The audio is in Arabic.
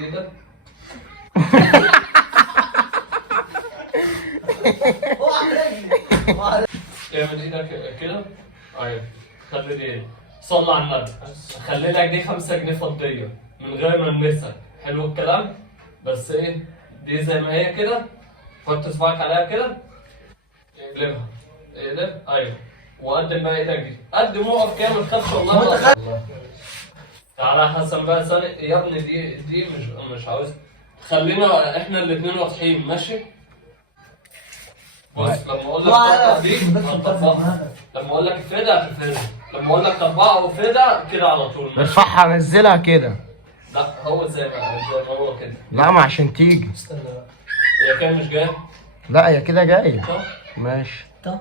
كده اعمل ايدك كده. ايوه خلي دي صلي على النبي. خلي لك دي 5 جنيه فضيه من غير ما نلمسها. حلو الكلام. بس ايه دي زي ما هي كده. حط صباعك عليها كده. اقلبها. اقلب. ايوه وقدم بقى ايدك دي. قدم وقف كده ما تخافش والله. تعالى يا حسن بقى ثاني يا ابني. دي مش عاوز. خلينا احنا الاثنين واضحين ماشي. بص لما اقول لك طبق دي هتطبقها. لما اقول لك افردها هتفردها. لما اقول لك طبقها وافردها كده على طول ماشي. ارفعها نزلها كده. لا هو زي ما هو كده. لا ما عشان تيجي. استنى بقى. هي كده مش جايه؟ لا هي كده جايه. صح؟ ماشي. طب